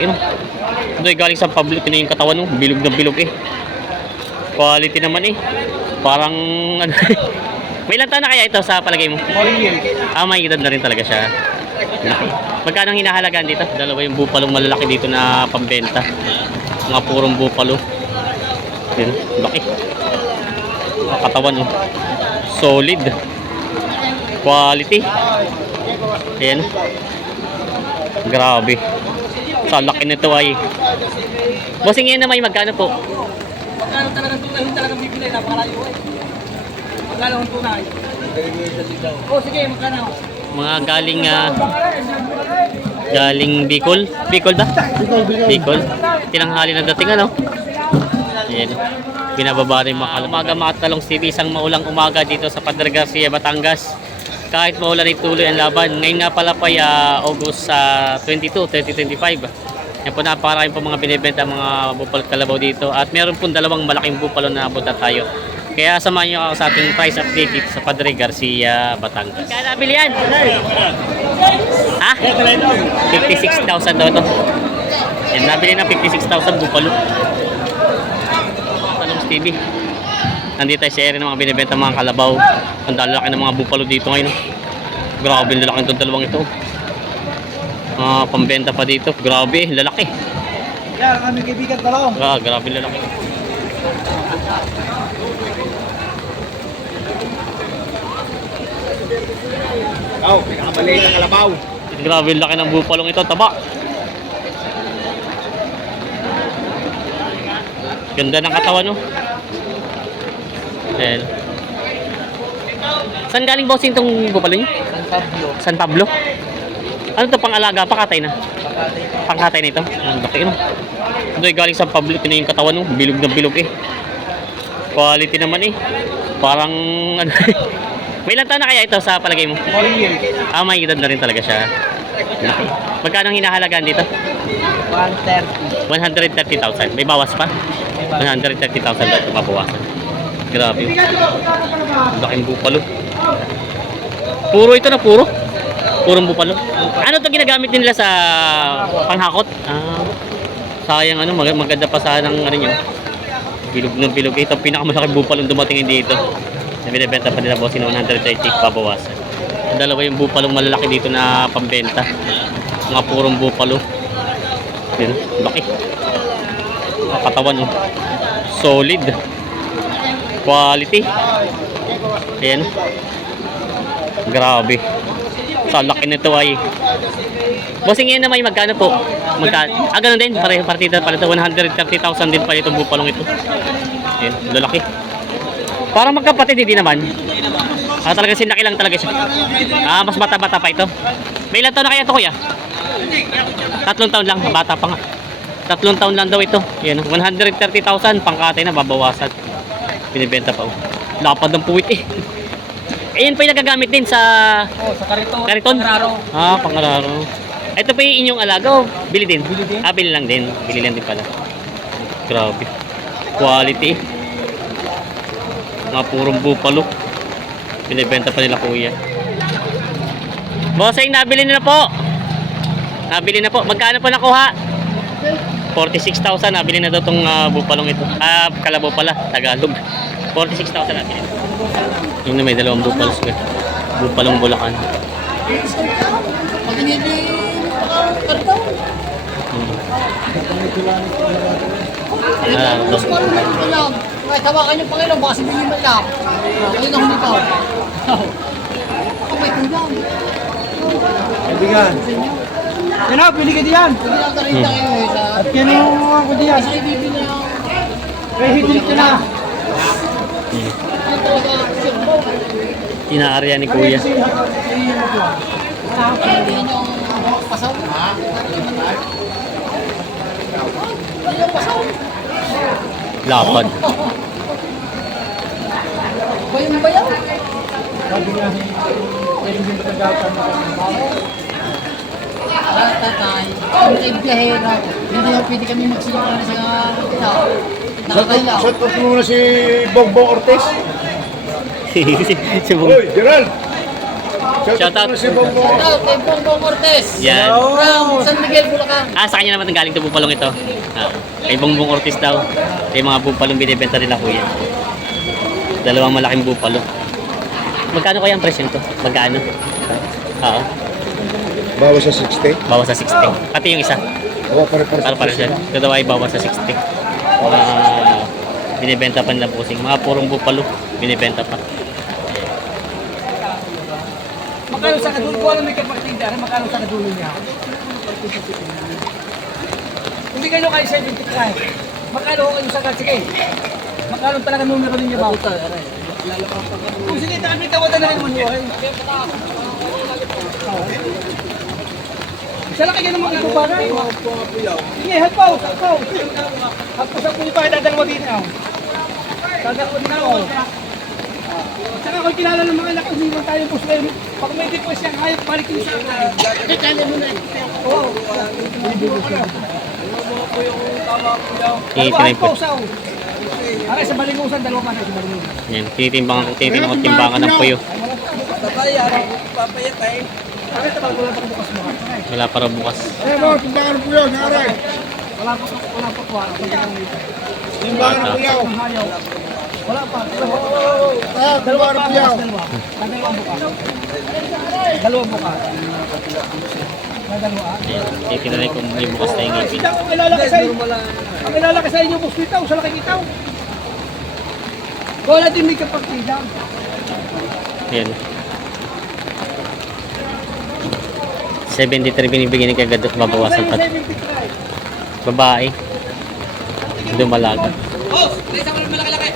Ito ay galing sa Pablo, na yung katawan no? bilog na bilog eh. Quality naman eh. Parang ano May ilang taon na kaya ito sa palagay mo? 4 years. Ah, may edad na rin talaga siya. Magkano ang hinahalagaan dito? Dalawa yung bupalong malalaki dito na pambenta. Mga purong bupalo. Yun, laki. Katawan oh. Solid. Quality. Ayan. Grabe. Sa laki nito ay. Bossing yan na may magkano po? Magkano talagang tunay, hindi talagang bibili, napakalayo eh. Magkano ang tunay? Oh, sige, magkano? Mga galing ah, galing Bicol. Bicol ba? Bicol. Tinanghali na dating ano. Ayan. Binababa rin mga kalamaga mga talong TV. Isang maulang umaga dito sa Padre Garcia, Batangas. Kahit maulan ay tuloy ang laban. Ngayon nga pala pa ah, August sa 22, 2025. Yan po napakarami po mga binibenta mga bupal kalabaw dito. At meron po dalawang malaking bupalo na abutan tayo. Kaya samahan niyo ako sa ating price update dito sa Padre Garcia, Batangas. Kaya nabili yan? Ha? 56,000 daw ito. Yan, nabili na 56,000 bupalo. Talong TV. Nandito tayo sa area ng mga binibenta mga kalabaw. Ang lalaki ng mga bupalo dito ngayon. Grabe, ang lalaki itong dalawang ito. Mga pambenta pa dito. Grabe, lalaki. Yan, ang aming kaibigan talong. Ah, grabe lalaki. Oh, pinakamaliit na kalabaw. Grabe ang laki ng bupalong ito, taba. Ganda ng katawan, no? Ayan. Saan galing bossing tong bupalo niyo? San Pablo. San Pablo? Ano to pang-alaga? Pakatay na? Pangkatay nito? Ang laki, no? Ito ay galing San Pablo, na yung katawan, no? Bilog na bilog eh. Quality naman eh. Parang ano May ilang taon na kaya ito sa palagay mo? 4 years. Ah, may edad na rin talaga siya. Laki. Magkano ang hinahalagaan dito? 130. 130,000. May bawas pa? 130,000 daw ito mabawasan. Grabe. Laking bupalo. Puro ito na puro? Purong bupalo? Ano to ginagamit nila sa panghakot? Ah, sayang ano, mag- maganda pa sana ng ano nyo. Bilog na bilog. Ito ang pinakamalaking bupalong dumating dito. Na binibenta pa nila boss ng 130 pabawasan. Dalawa yung bupalong malalaki dito na pambenta. Mga purong bupalo. Yun, laki. Ang katawan oh. Solid. Quality. Ayan. Grabe. Sa laki nito ay. Bossing yan na may magkano po? Magkano? Ah, ganun din. Pareho partida pala ito. 130,000 din pala itong bupalong ito. Ayan, lalaki. Parang magkapatid, hindi naman. Ah, talaga sinaki lang talaga siya. Ah, mas bata-bata pa ito. May ilan taon na kaya ito, kuya? Tatlong taon lang, bata pa nga. Tatlong taon lang daw ito. Yan, 130,000 pangkatay na babawasan. Binibenta pa. Oh. Lapad ng puwit eh. Ayan pa yung nagagamit din sa Oh, sa kariton. Kariton? Kararo. Ah, pangararo. Ito pa yung inyong alaga oh. Bili din? Bili din. Ah, bili lang din. Bili lang din pala. Grabe. Quality. Mga purong bupalo. Binibenta pa nila kuya. Bossing, nabili na po. Nabili na po. Magkano po nakuha? 46,000. Nabili na daw itong ah, bupalong ito. Ah, kalabaw pala. Tagalog. 46,000 nabili. Yun na may dalawang bupalo. sir. Bupalong Bulacan. Hmm. Ah, marunong ko lang. Kahit hawakan yung Panginoon, baka sabihin mo lang. Ayun ang humitaw. Ako may tulang. Kaibigan. Yan na, pili ka diyan. At kinuha ko diyan. na Kaya hitilit ka na. Inaarya ni kuya. Pasaw. Pasaw. Lapad. Bayang bayaw. Sabi nga, pwede din na kami. Tatay, kung kayo biyahera, hindi na pwede kami magsinulan sa tao. Nakakailaw. Shot out mo muna si Bongbong Ortiz. si, si, Hoy, Gerald! Shout out. Si Bongbong. Shout kay Bongbong Cortez. Yan. From San Miguel, Bulacan. Ah, sa kanya naman ang galing ito bupalong ito. Ah, kay Bongbong Ortiz daw. Kay mga bupalong binibenta nila kuya. Dalawang malaking bupalo. Magkano kaya ang presyo nito? Magkano? Oo, Bawas sa 60. bawas sa 60. Pati yung isa. Oo, pare-pare Para para siya. Ito daw ay bawas sa 60. Mga binibenta pa nila pusing. Mga purong bupalo binibenta pa. Magkano sa kadulo? Kung ano may kapatid dyan, magkano sa kadulo niya? Hindi kayo kayo 70 kayo. Magkano kayo sa katsike? Magkano talaga numero ninyo ba? Kung sige, tawadan na rin mo niyo. Isa lang kayo naman ito para. Sige, helpaw, helpaw. Helpaw sa puno pa, dadalawa din ako. Dadalawa din ako. Saka kung kilala ng mga anak, umiwan tayo po sila. Pag may request yan, ayaw balikin sa akin. Kaya mo na. Oo. Tinitinay po. Aray, sa balingusan, dalawa pa na sa balingusan. Yan, tinitimbang tinitingnan ko timbangan ng puyo. Tabal ko lang bukas Wala para bukas. Eh, mo, timbangan po yun, aray. Wala pa, wala pa po. Wala pa Timbangan po yun. Ang. Wala pa. Ah, Dalawa pa, po yun. bukas dalawa. Ah, bukas. Dalawang bukas. Ah, Dalawa. Yan, titinanay kung may bukas na yung ngipin. Kilala ka sa inyo. Ang kilala ka sa inyo, boss Titaw, sa laki Titaw. Wala din may kapagpida. Yan. 73 binibigyan ni kagad babawasan pa. Babae. Dumalaga. Boss, may isa ko rin malaki-laki.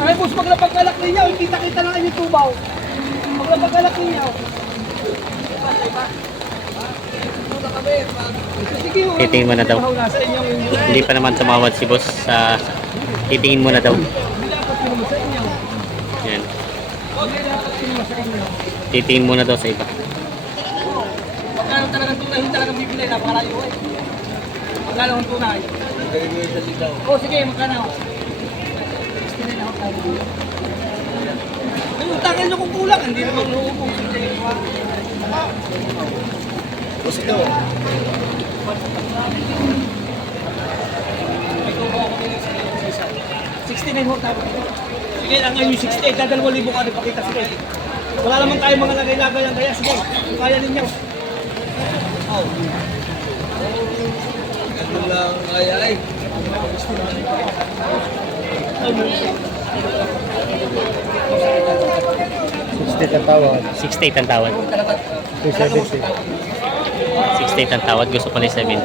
Ay, boss, maglapag-alak ninyo, kita-kita lang yung tubaw. Maglapag-alak ninyo. Sige, oh. Titingin mo na daw. Hindi pa naman tumawad si boss sa titingin mo na daw. Yan. Sa. Titingin muna daw sa iba. Magkano talagang tunay, hindi talagang bibili, napakalayo eh. Magkano ang tunay? Oh, sige, magkano? 69 ako tayo. Ay, utangan nyo kung kulang, hindi naman nuubong. Boss ito. May tubo ako din sa isa. 69 ho. Sige, ang ngayon yung 68, dadalawa libo ka rin pakita, sige. Wala naman tayo mga lagay-lagay ang kaya, sige, kaya ninyo. Oh. Ganun lang kaya eh. 60 ka tawad. 68 ang tawad. 270. 68 ang tawad. Gusto pa ni 70.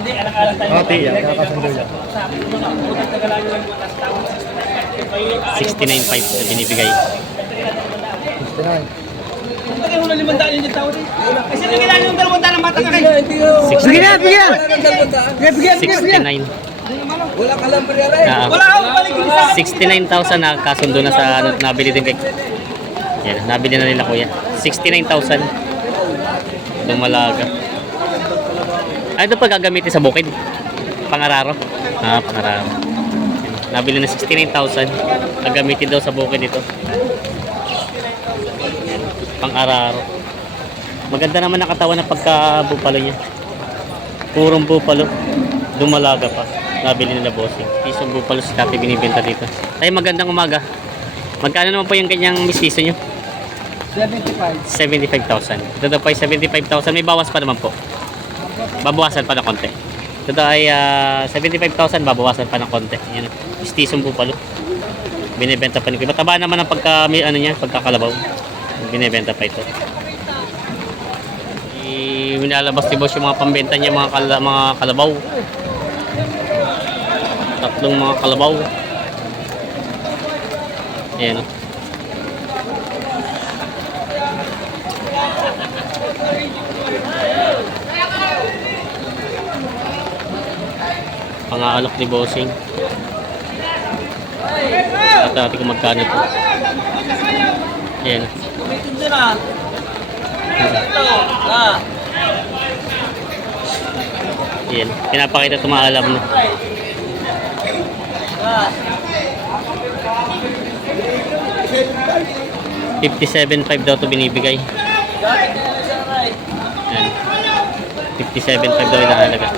Hindi, anak-anak tayo. Ate, yan, kakasundo yan. Sabi ko na, utang tagalan nyo lang yung last tawon. 69.5 na binibigay. 69. Lagay mo na yung eh. Kasi yung dalawang daan ng ka kayo. 69. Bigyan na, bigyan! Bigyan, bigyan, bigyan! 69. Wala ka lang, pare Ah, Wala akong balik yung sa 69,000 na kasundo na sa ano, nabili din kay Yan, nabili na nila kuya. 69,000. Dumalaga. Ay, ito pa gagamitin sa bukid. Pangararo. Ah, pangararo. Yan, Nabili na 69,000. Gagamitin daw sa bukid ito. Pang-araro. Maganda naman ang katawan ng pagka-bupalo niya. Purong bupalo. Dumalaga pa. Nabili nila bossing. Pisong bupalo si Kati binibenta dito. Ay, magandang umaga. Magkano naman po yung kanyang mistiso nyo? 75. 75,000. Ito daw po ay 75,000. May bawas pa naman po. Babawasan pa ng konti. Ito daw ay ah, 75,000. Babawasan pa ng konti. Yan. Mistisong bupalo. Binibenta pa ni Kuya. Mataba naman ang pagka, may ano niya, pagkakalabaw. Binibenta pa ito. I, minalabas ni boss yung mga pambenta niya, mga, kala, mga kalabaw. Tatlong mga kalabaw. Ayan. oh. Pangaalok ni Bossing. At natin kung magkano ito. Ayan. Tumitin din ah. Ito, ah. Ayan. Pinapakita ito maalam na. Ah. 57.5 daw to binibigay. Yan. 57.5 daw yung halaga.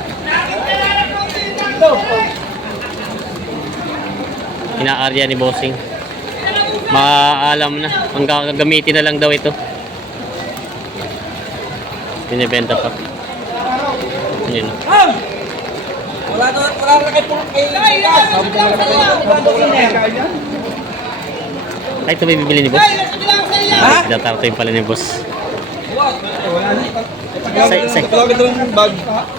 Inaarya ni Bossing. Maalam na. Ang gagamitin na lang daw ito. Binibenta pa. Yun. Wala na, wala na kayo. Ay, ito may bibili ni Boss. Ha? Datarto yung pala ni Boss. Say, say. Ito.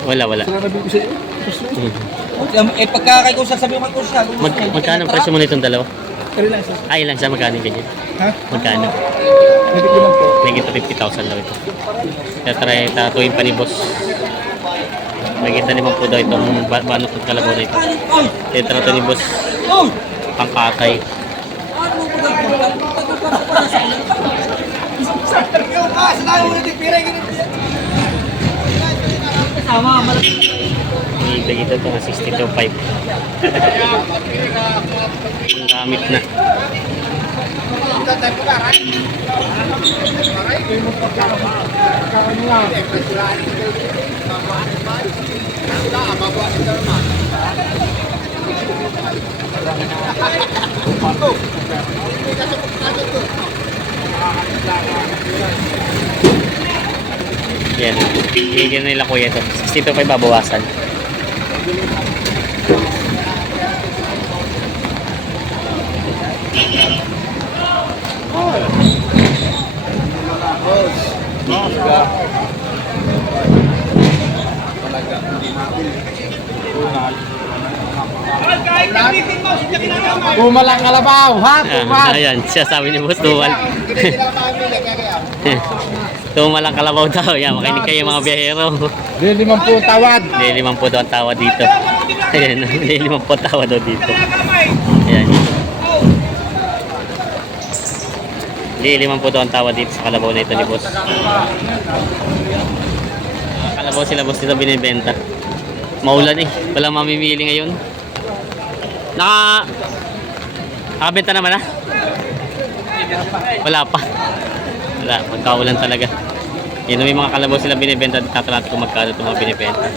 Wala, wala. Mhm. Eh, pagka kung sasabihin ko siya. Mag, magkano ang presyo mo nitong dalawa? Kaya lang isa. Ay, lang siya. Magkano yung ganyan? Ha? Magkano? Nabig naman po. May kita 50,000 daw ito. Tatry, tatuin pa ni Boss. May kita naman po daw itong ba- banok ng kalabaw na ito. Titrato ni Boss. Pangkatay. Ibigay ito ng 62.5. Ang gamit na. Yan. Bigyan nila kuya ito. 62.5 babawasan. Bumalang kalabaw, ha? Ah, ayan, siya sabi ni Boss Tumal. Tumal ang kalabaw daw. Yan, makinig kayo mga biyahero. Di limang po tawad. Hindi, limang po daw ang tawa dito. Ayan, hindi limang po tawa daw dito. Ayan. Hindi, limang po daw ang tawa dito sa kalabaw na ito ni Boss. Kalabaw sila Boss dito binibenta. Maulan eh. Walang mamimili ngayon. Naka... Nakabenta naman ah? Wala pa. Wala, magkaulan talaga. Yun, may mga kalabaw sila binibenta. Tatalat ko magkano itong mga binibenta.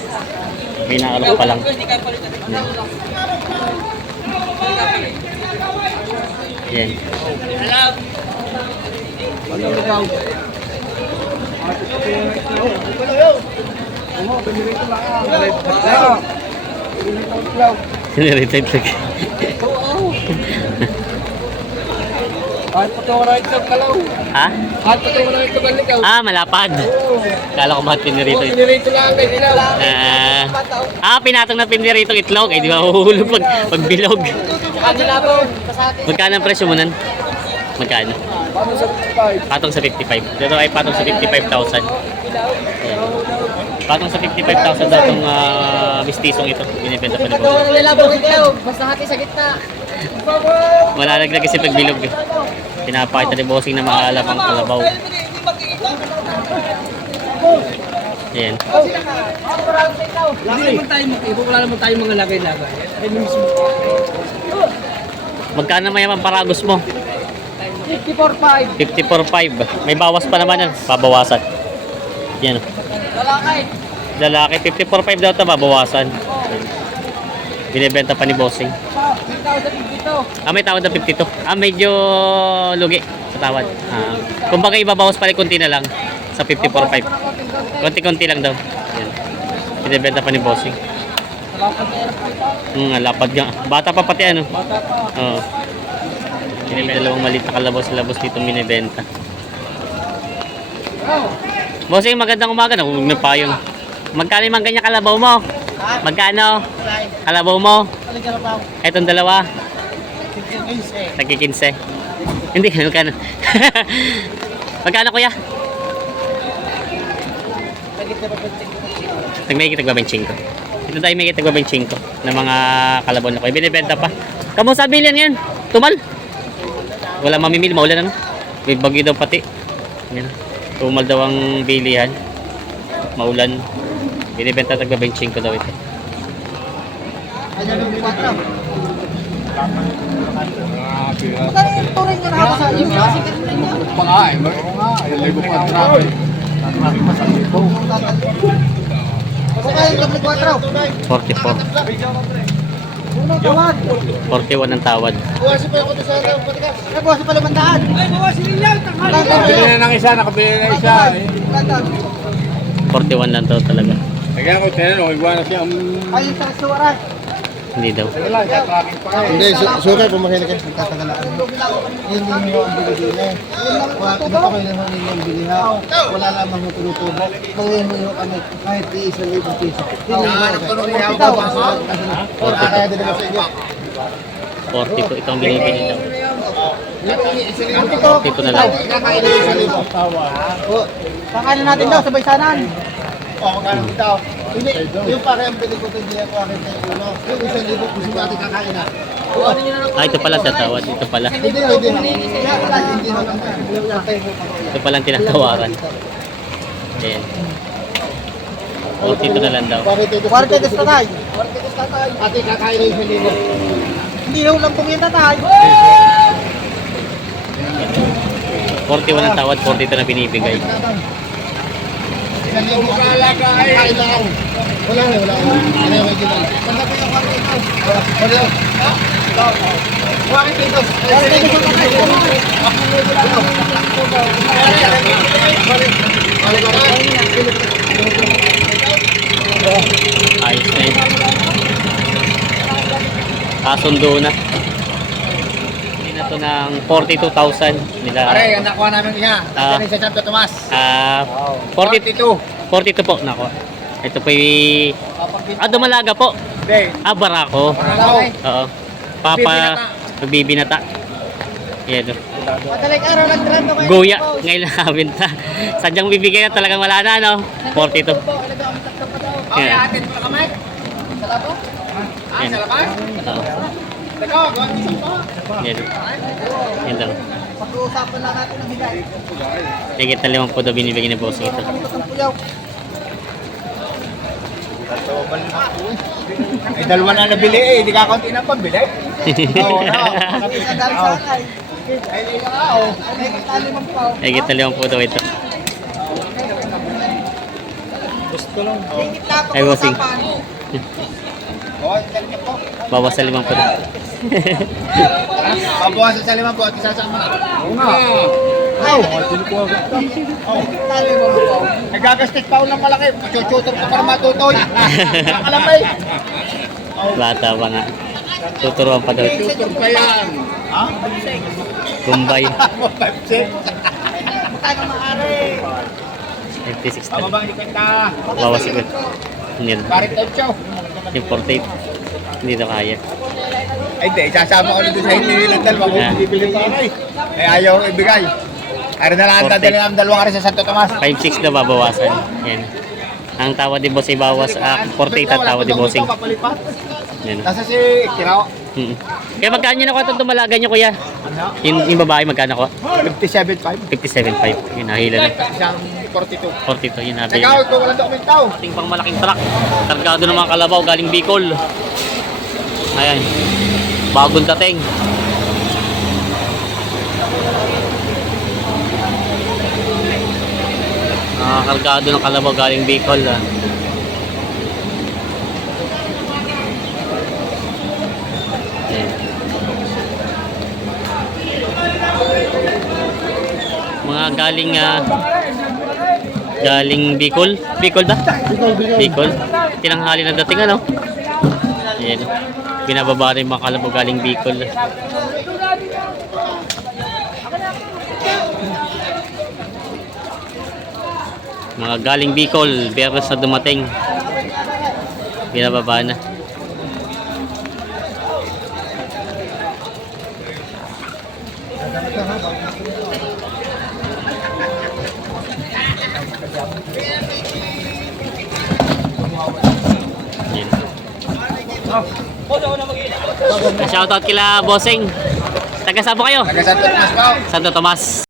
May pa lang. Yan. Sinirita ito. Kahit pati wala ito kalaw. Ha? Kahit pati wala ito kalikaw. Ah, malapad. Kala ko bakit pinirito ito. Pinirito lang kay dilaw. Ah, ah, pinatong na pinirito itlog. Eh, di ba huhulog pag, pag bilog. Po. Magkano ang presyo mo nun? Magkano? Paano sa 55? Patong sa 55. Dito ay patong sa 55,000. Ayan. Patong sa 55,000 daw itong uh, mistisong ito. Binibenta pa nila po. Basta hati sa gitna. Malalaglag kasi pag bilog eh. Pinapakita ni Bossing na maalam ang kalabaw. Ayan. Wala naman tayo mag-ibo, wala naman tayo mga lagay-lagay. Magkano naman yung paragos mo? 54.5. 54.5. May bawas pa naman yan. Babawasan. Yan. Lalakay. Lalaki, 54.5 daw ito, babawasan. Binibenta pa ni Bossing. 3,052. Ah, may tawad na 52. Ah, medyo lugi sa tawad. Ah, kumbaga ibabawas pa rin konti na lang sa 54.5. Konti-konti lang daw. Yan. Binibenta pa ni Bossing. Hmm, lapad nga. Bata pa pati ano. Bata pa. Oo. Yung dalawang maliit na kalabaw sa labos dito binibenta. Oh. Bossing, magandang umaga. Nakunog na payong. Magkano yung ganyan kalabaw mo? Magkano? Kalabaw mo? Etong dalawa? Nagkikinse. Hindi, magkano? magkano kuya? Nagmay kita gwabenching ko. Ito tayo may kita gwabenching ko ng mga kalabaw na ko. Binibenta pa. Kamu sa bilyan yan? Tumal? Wala mamimili, maulan ano? May bagyo daw pati. Yan. Tumal daw ang bilihan. Maulan. Binibenta benching ko daw ito. Libo pa ang traffic. Traffic pa sa libo. Kung kayo yung kapit 4. 44. Unang tawad. 41 ang tawad. Buwasin pa ako sa patikas. Buwasin pa limandaan. Ay, buwasin din yan. Nakabili na ng isa, nakabili na isa. eh. 41 lang daw talaga. Kaya ako tinanong, iba na siya. um, Ayun sa restaurant. Hindi daw. Hindi, su sukay po makinig kayo. Tatagalaan. Yun din yung ang bili eh. Wala, di ba kayo naman yung bili ha? Wala lamang yung tunutubo. Kawin mo yung kami kahit di isang libong piso. Hindi mo yung Kaya din naman sa inyo. 40 po itong binibili daw. Ito, 40 po na lang. kakain na isang libong. Kakain na natin daw, sabay sanan. Oh, magkano daw? Hindi, yung pare ang bili ko hindi ako akin sa ulo. Yung isang libong gusto natin kakain na. Ah, ito pala sa tawad. Ito pala. Hindi, hindi. Lang. Ito pala ang tinatawaran. Ayan. 42 na lang daw. Kwarta des tatay. Ate, kakain na isang libong. Hindi na ulang pong yan tatay. 41 ang tawad, 42 na binibigay. Kalaga ay. Kakain lang. Wala na, wala na. Ano yung ko yung kwarta ito. Wala. Na. Hindi na to ng 42,000 nila. Pare, ang nakuha namin niya. Ah. Nandiyan sa Santo Tomas. Ah, 42. 42. 42 po, nako. Ito po yung... Ah, dumalaga po. Hindi. Ah, barako. Manalaw. Oo. Papa, magbibinata. Yan. Madaling araw lang trendo kayo. Guya, ngayon lang kabinta. Sadyang bibigay na talagang wala na, no? 42. Oh, Yan. atin mo kamay. Sa labo? Ah, sa labas? Oo. Teka, gawin mo sa Yan. Yan lang. Pag-uusapan lang natin ang higay. Higit na limang po daw binibigay ni boss ito. Ay, dalawa na nabili eh. Hindi ka konti na pambili. Oo, na. Isang galing sa akay. Ay, hindi ka nga, oh. May kitali mong pao. Higit na limang daw ito. Hingit na Ay, bossing. pag-uusapan. Oh, salim niyo po. Bawas sa limang po daw. Pabawasan sa limang po at isasama. Oo nga. Ay, kitali mong pao. Nagagastos pa ako ng malaki. Chuchutor ko para matutoy. Nakalamay. Bata pa nga. Tuturuan pa daw. Chuchutor pa yan. Ha? Kumbay. 5-6. Magkano maaari? 56 Tama na. Bawas. Yan. Parit type show. Yung 48. Hindi na kaya. Ay, hindi. Isasama ko nito sa hindi nilang dalawa kung Ah. bibili pa ako eh. Ay, ayaw ko ibigay. Ari na lang ang dadali ng dalawang ari sa Santo Tomas. 5-6 na babawasan. Yan. Ang tawad ni boss ay bawas. Ah, 48 ang tawad ni bossing. Yan. Nasa si Kirao. Mm. Kaya magkano nyo nakuha itong dumalaga nyo kuya? Ano? Yung, yung babae magkano ko? 57.5. 57.5. Yung nahila na. Isang 42. 42 yung nabili Teka, na. ito walang dokumentaw. Ating pang malaking truck. Kargado ng mga kalabaw galing Bicol. Ayan. Bagong dating. Nakakargado ng kalabaw galing Bicol. Ah. Galing ah, galing Bicol. Bicol ba? Bicol. Tinanghali na dating ano? Ayan. Binababa rin mga kalabaw galing Bicol. Mga galing Bicol, Biyernes na dumating. Binababa na. Shoutout kila Bossing. Taga saan po kayo? Taga Santo Tomas pa. Santo Tomas.